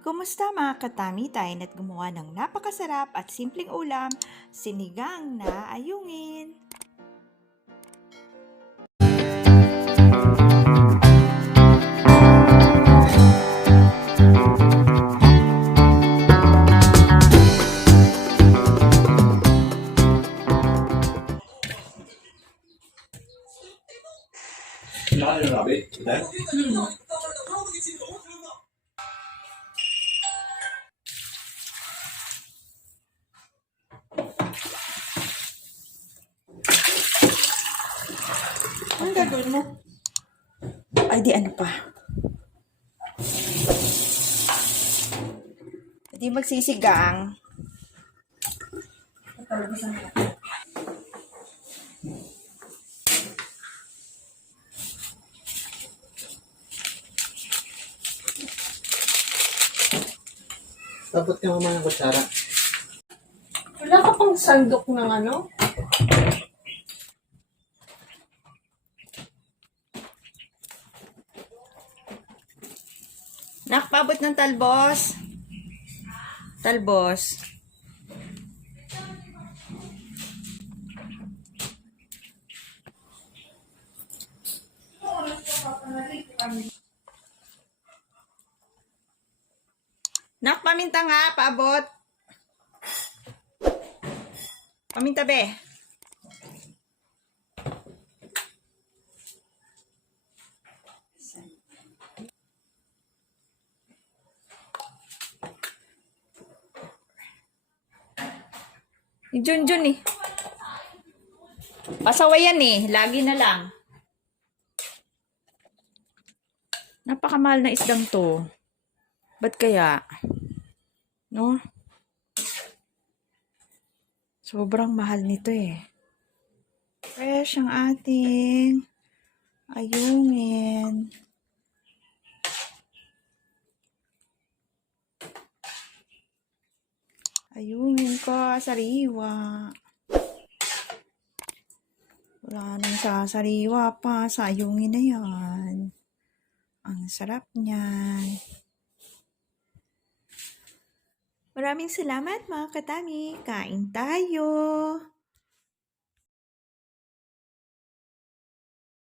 Kumusta mga katami? Tayo na't gumawa ng napakasarap at simpleng ulam, sinigang na ayungin. Ang gagawin mo? Ay, di ano pa? Di magsisigang. Tapos ka naman ng kutsara. Wala ka pang sandok ng ano? Nakapabot ng talbos. Talbos. Nak, paminta nga, paabot. Paminta, be. Ni Junjun eh. Pasawayan eh. Lagi na lang. Napakamahal na isdang to. Ba't kaya? No? Sobrang mahal nito eh. Fresh ang ating ayungin. Ayungin ko, sariwa. Wala nang sasariwa pa sa ayungin na yan. Ang sarap niyan. Maraming salamat mga katami. Kain tayo.